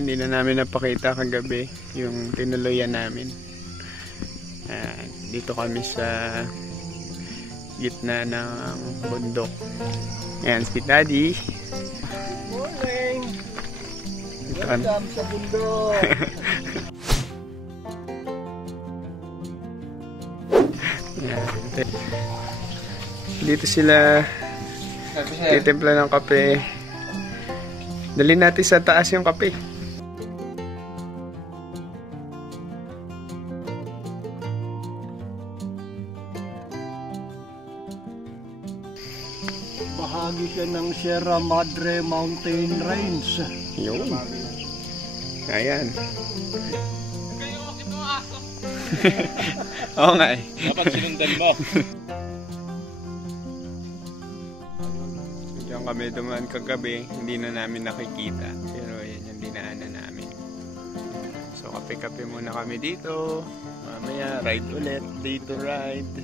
hindi na namin napakita kagabi yung tinuluyan namin. Dito kami sa gitna ng bundok. Ayan, si Daddy. Morning! Welcome sa bundok! Dito sila titimpla ng kape. Dali natin sa taas yung kape. Bahagi ka ng Sierra Madre Mountain Range. Yun. Ayan. Oo nga eh. Dapat sinundan mo. Diyan kami dumaan kagabi, hindi na namin nakikita. Pero yan yung dinaanan namin. So kape-kape muna kami dito. Mamaya ride ulit. Day to ride.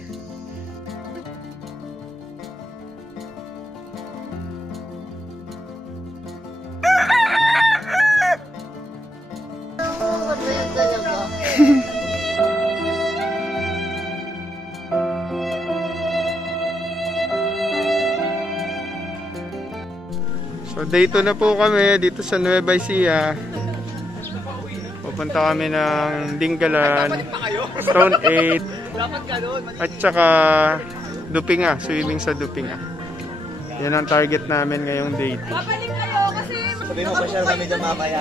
So dito na po kami dito sa Nueva. Pupunta kami ng Dingalan, Stone 8 at saka Dupinga, swimming sa Dupinga. Yan ang target namin ngayong day 2. Babalik kayo kasi Sabihin mo pasyal kami dyan mamaya.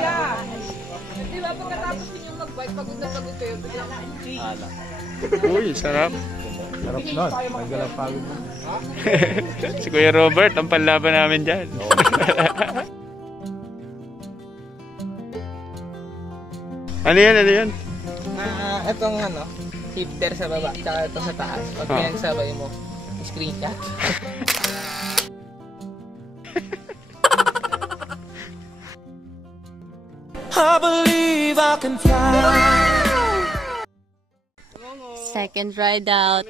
di ba pagkatapos ninyo mag-bike, pagod na pagod kayo. Uy, sarap. Sarap nun. Naggalap pagod mo. Si Kuya Robert, ang panlaban namin dyan. Ano yan? Ano yan? Itong heater sa baba, tsaka ito sa taas. Pag pinagsabay mo, screenshot. I believe I can fly. Second ride out.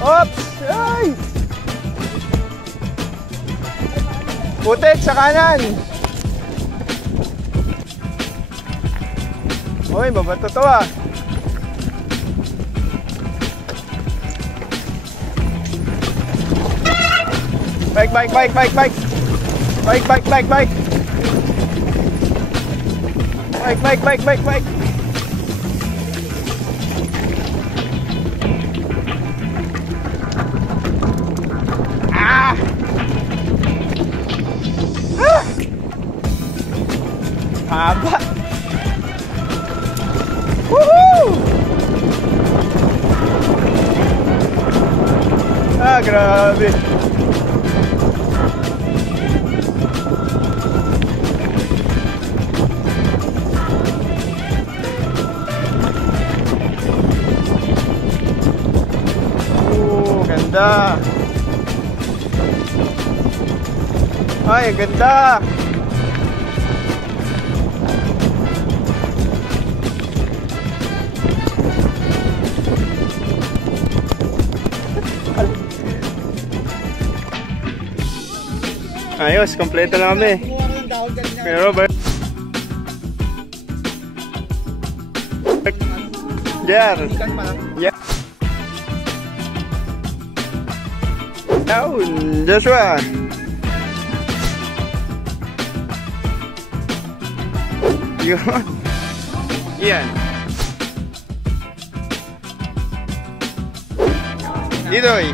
Oops! Ay! Putik sa kanan! Uy, mabato to ah! Bike! Bike! Bike! Bike! Bike! Bike! Bike! Bike! Bike! Bike! Bike! Bike! Bike! Bike! Ah! Ah! Haba! Woohoo! Ah, grabe! Ganda! Ay, ganda! Ayos, kompleto na kami. Pero Robert. Jer. Yeah. Down, Joshua. Yun. Yan. Didoy.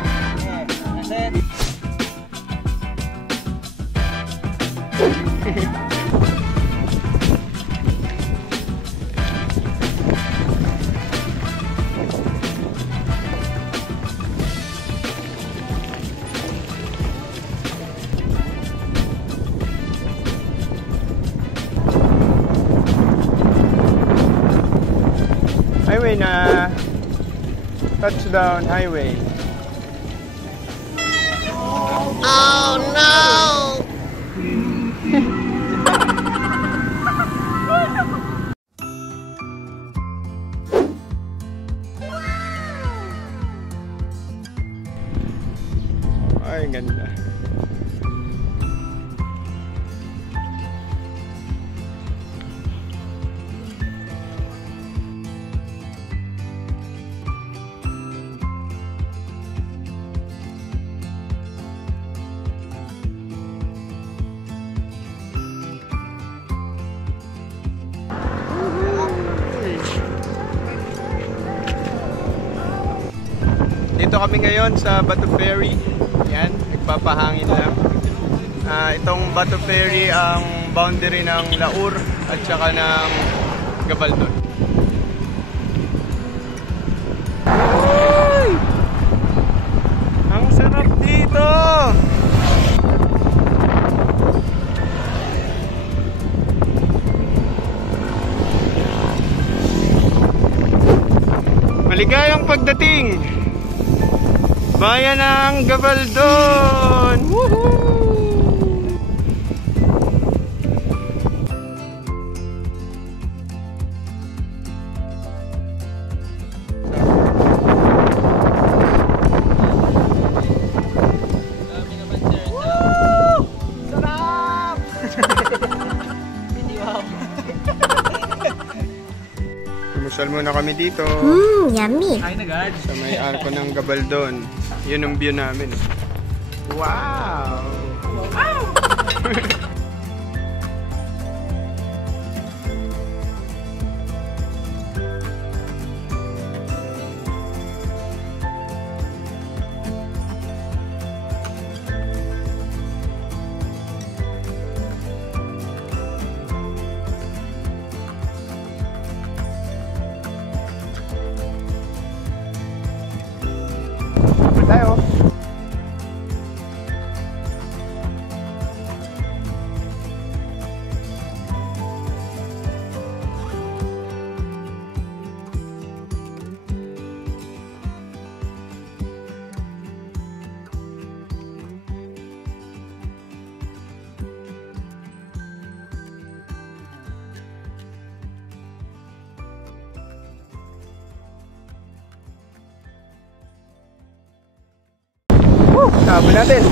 na. Touchdown highway. Oh no! Ay, ganda. Dito kami ngayon sa Batu Ferry. Yan, nagpapahangin lang. Itong Batu Ferry ang boundary ng Laur at saka ng Gabaldon. Uy! Ang sarap dito! Maligayang pagdating! Bayan ng Gabaldon! Woohoo! Sarap! Wow. Pumusal muna kami dito. Yummy. Kain agad. Sa may arko ng Gabaldon. Yun ang view namin. Wow! Wow! Tayo. Tabo natin.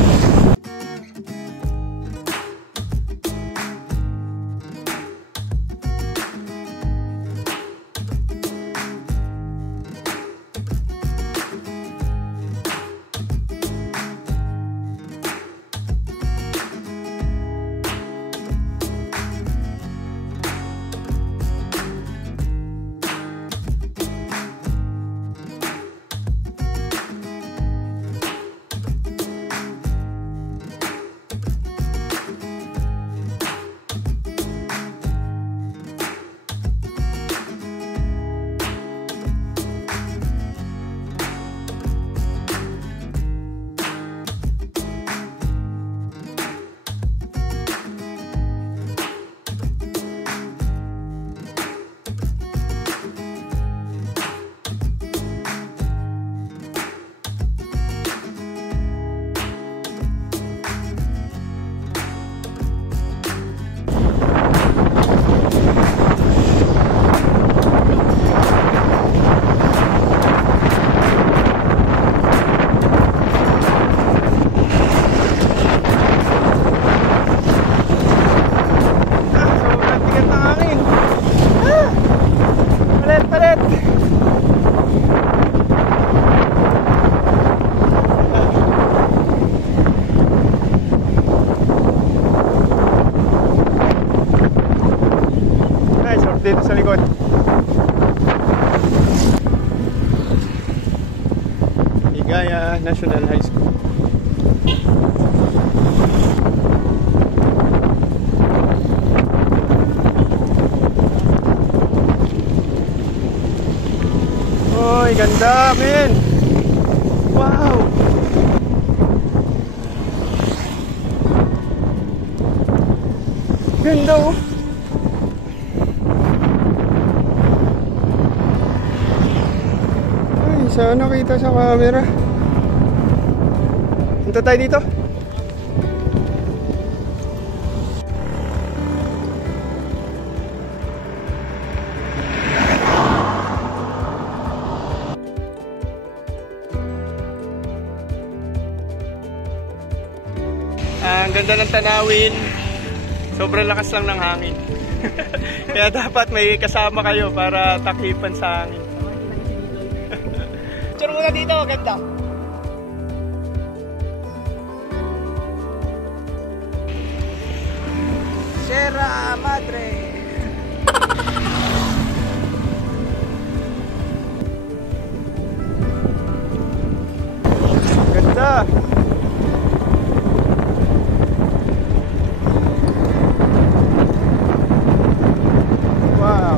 Dito sa likod. Ligaya National High School. Oy, ganda, men. Wow. Ganda, oh. sana kita sa camera. Punta tayo dito. Ang ganda ng tanawin. Sobrang lakas lang ng hangin. Kaya dapat may kasama kayo para takipan sa hangin. Picture muna dito, ganda. Sierra Madre. Ganda. Wow.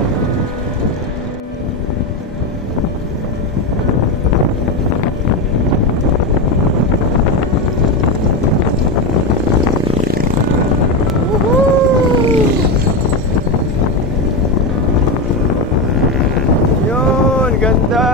Yun, ganda.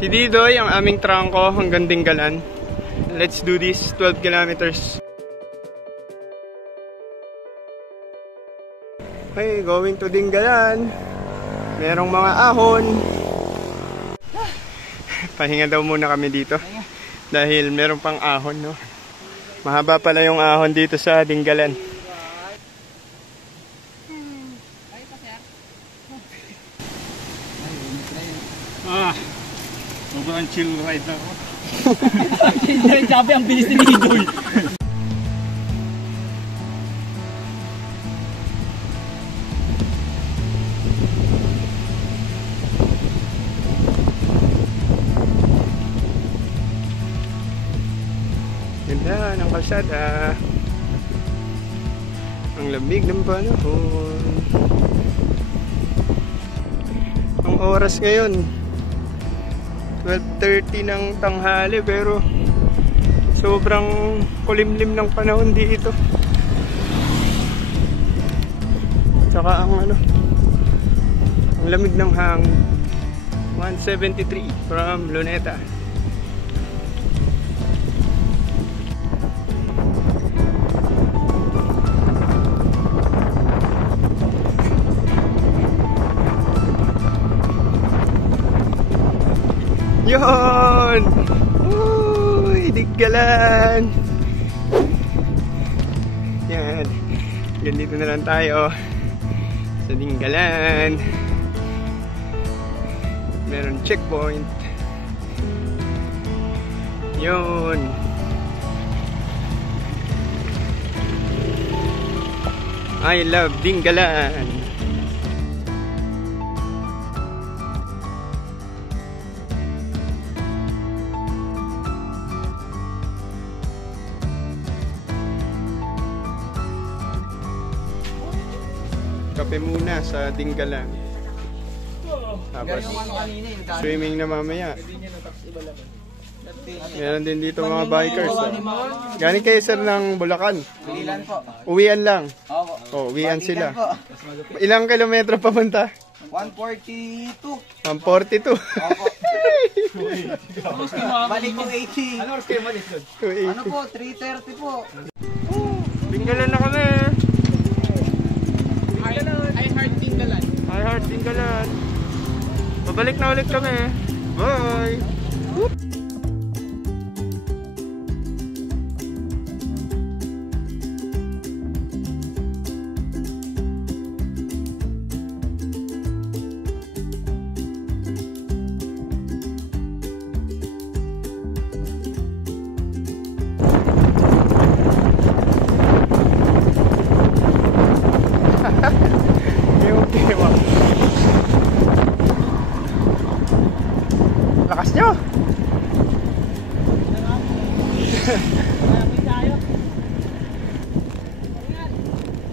Si Didoy ang aming trangko hanggang Dingalan. Let's do this, 12 kilometers. Okay, going to Dingalan. Merong mga ahon. Pahinga daw muna kami dito. Dahil meron pang ahon, no? Mahaba pala yung ahon dito sa Dingalan. Sobrang chill ride ako. Sabi ang bilis ni Didoy. Ganda ng kalsada. Ang lamig ng panahon. Ang oras ngayon 12:30 ng tanghali, pero sobrang kulimlim ng panahon dito. Tsaka ang lamig ng hangin. 173 from Luneta. Yun! Uy! Dingalan! Yan. Ganito na lang tayo sa Dingalan. Meron checkpoint. Yun. I love Dingalan. Kape muna sa Dingalan. Tapos swimming na mamaya. Meron din dito mga bikers. Galing kayo sir ng Bulacan? Ilan po? Uwian lang. Opo. Uwian sila. Ilang kilometro papunta? 142. 142. Opo. Balik ko 80. Ano oras kayo balik doon? Ano po? 3:30 po. Dingalan na kami. I heart Dingalan. I heart Dingalan. Babalik na ulit kami. Bye!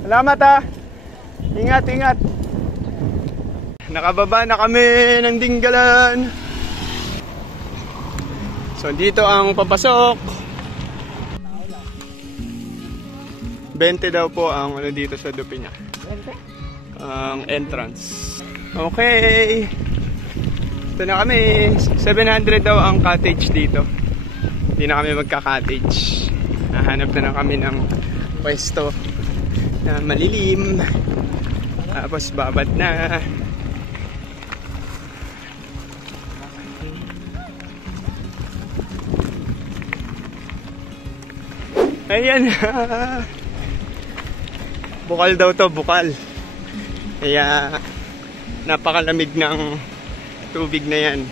Salamat ha. Ingat, ingat. Nakababa na kami ng Dingalan. So dito ang papasok. 20 daw po ang ano dito sa Dupinga. 20? Ang entrance. Okay. Ito na kami. 700 daw ang cottage dito. Hindi na kami magka-cottage. Nahanap na kami ng pwesto na malilim. Tapos babad na. Ayan. Bukal daw to, bukal. Kaya napakalamig ng tubig na yan.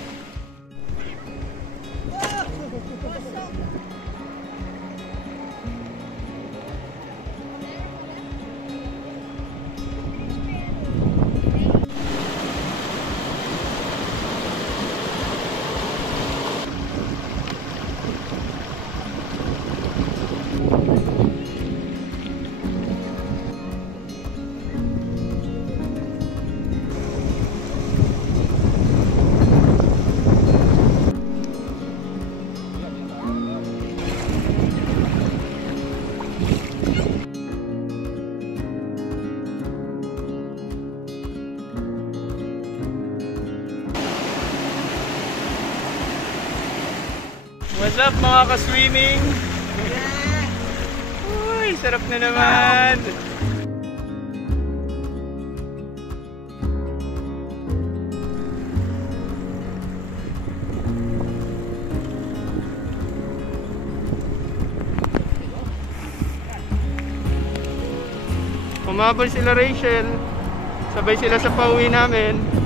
What's up mga ka-swimming? Uy, sarap na naman! Umabol sila Rachel. Sabay sila sa pauwi namin.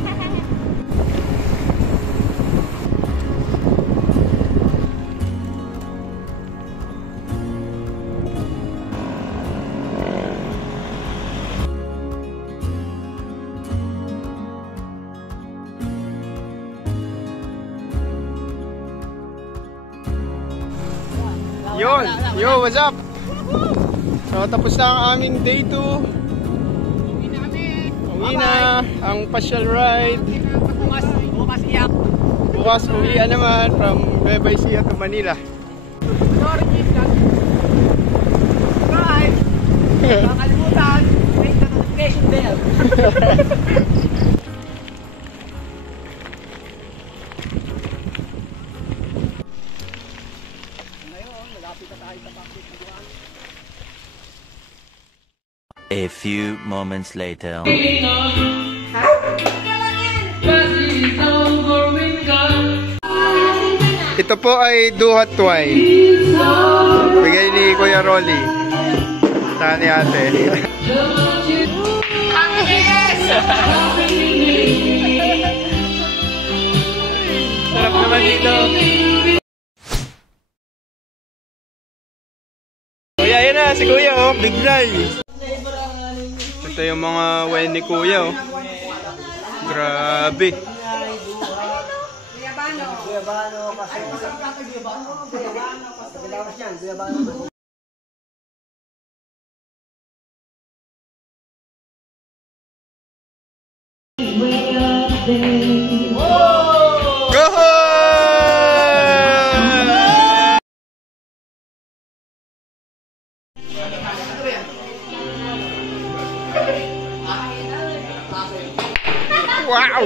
Yun! Yo, what's up? So, tapos na ang aming day 2. Uwi na ang Pasyal ride. Bukas iyak. Bukas uwian naman from Nueva to Manila. Right! Makalimutan, make the notification bell. A few moments later. Ito po ay duhat wine. Bigay ni Kuya Rolly. Saan ni ate? Sarap naman dito. Kuya, yun na si Kuya oh, big prize. Ito yung mga wine ni Kuya oh. Grabe. Go! Wow!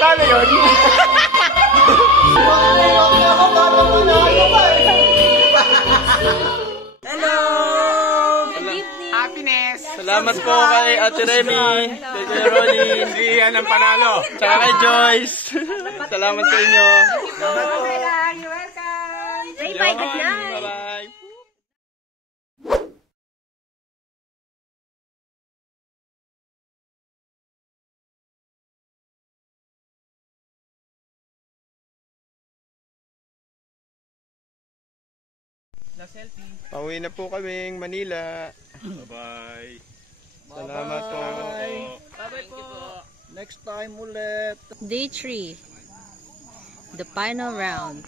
Ano yun? Salamat po kay Ate Remy, kay Kuya Rolly, si Ian ang panalo, tsaka kay Joyce. Salamat sa inyo. You're welcome. Say bye, good night. Bye-bye. Pauwi na po kaming Manila. Bye-bye. Salamat po. Bye-bye po. Next time ulit. Day 3. The final round.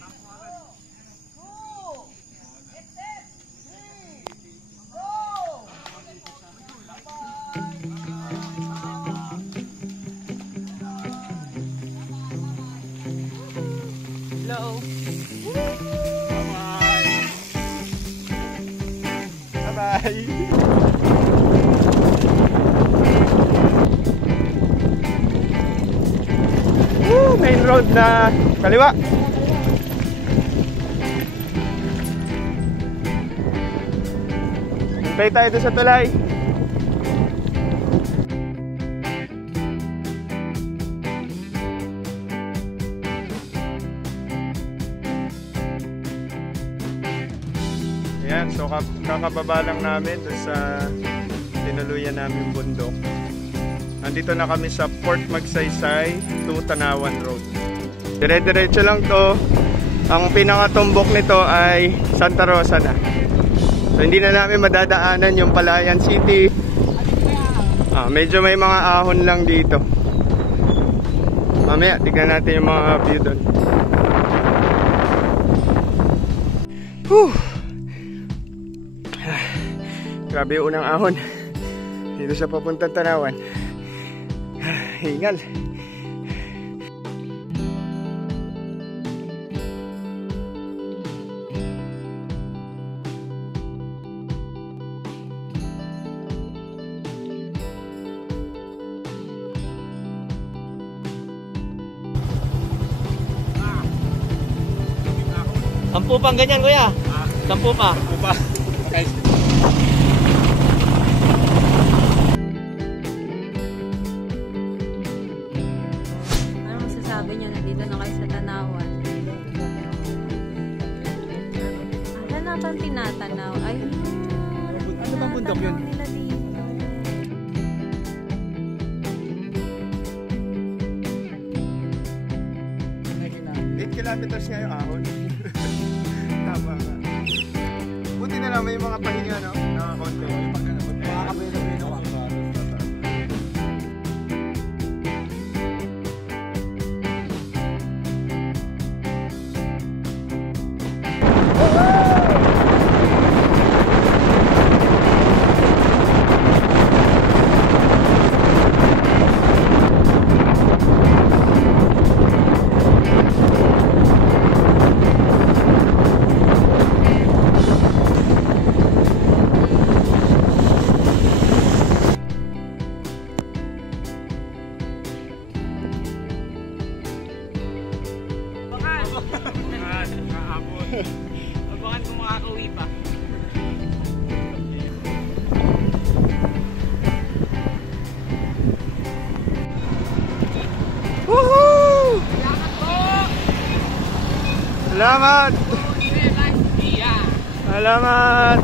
Hello. Bye-bye. Main road na kaliwa. Hintay tayo doon sa tulay. Ayan, so kakababa lang namin doon sa tinuluyan namin bundok. Nandito na kami sa Port Magsaysay to Tanawan Road. Dire-diretso lang to. Ang pinakatumbok nito ay Santa Rosa na. So hindi na namin madadaanan yung Palayan City. Medyo may mga ahon lang dito. Mamaya tignan natin yung mga view doon. Grabe yung unang ahon dito sa papuntang Tanawan. Hingal. Sampu pang ganyan, kuya. Sampu pa. Sampu pa. Okay. Ano masasabi nyo? Nandito na kayo sa Tanawan. Ano na bang tinatanaw? Ay, ano bang bundok yun? Nila dito. 8 kilometers nga yung ahon. Tama ka. Buti na lang may mga pahinga, no? Nakakonti. Makakabilo-bilo ka. Abangan kung makakauwi pa. Woohoo! Salamat! Salamat!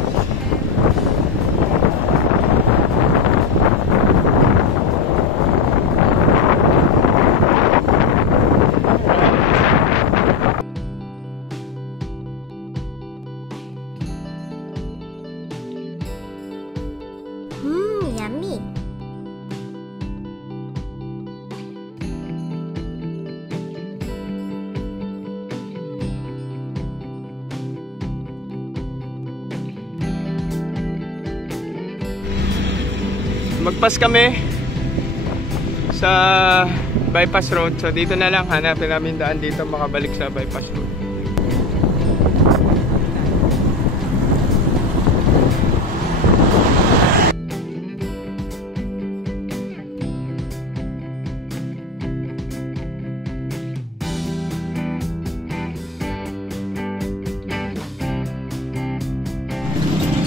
Yummy. Magpas kami sa bypass road. So dito na lang, hanapin namin daan dito makabalik sa bypass road.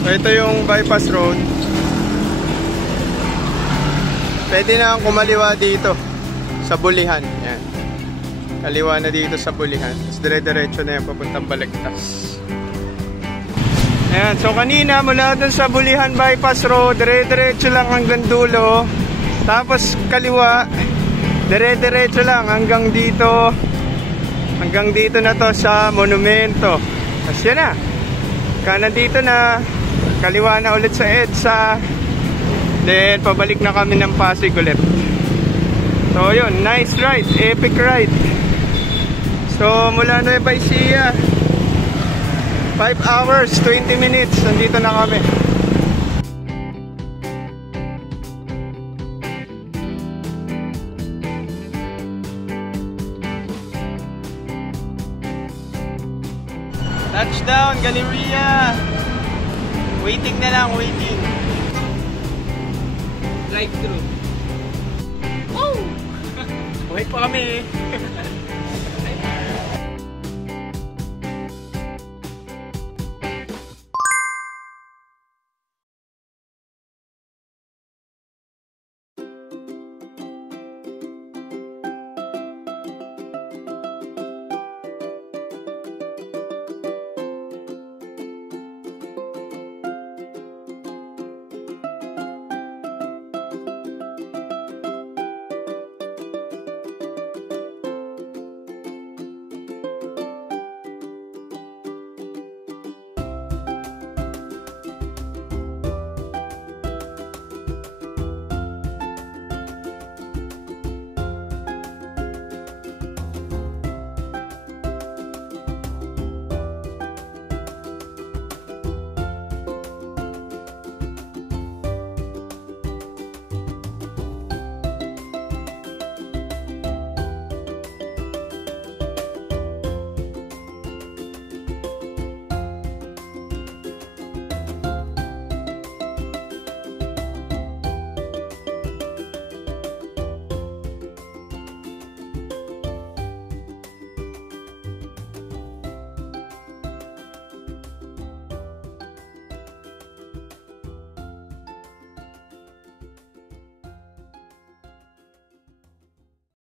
So ito yung bypass road. pwede na kumaliwa dito sa Bulihan. Yan. Kaliwa na dito sa Bulihan. Tapos dire-diretso na yan papuntang Balagtas. Ayan, so kanina mula dun sa Bulihan Bypass Road, dire-diretso lang hanggang dulo. Tapos kaliwa, dire-diretso lang hanggang dito. Hanggang dito na to sa monumento. Tapos yan na. Kanan dito na. Kaliwa na ulit sa EDSA. Then pabalik na kami ng Pasig ulit. So yun, nice ride, epic ride. So mula Nueva 5 hours, 20 minutes, nandito na kami. Touchdown, Galleria! Waiting na lang, waiting. Drive-thru. Buhay pa kami eh.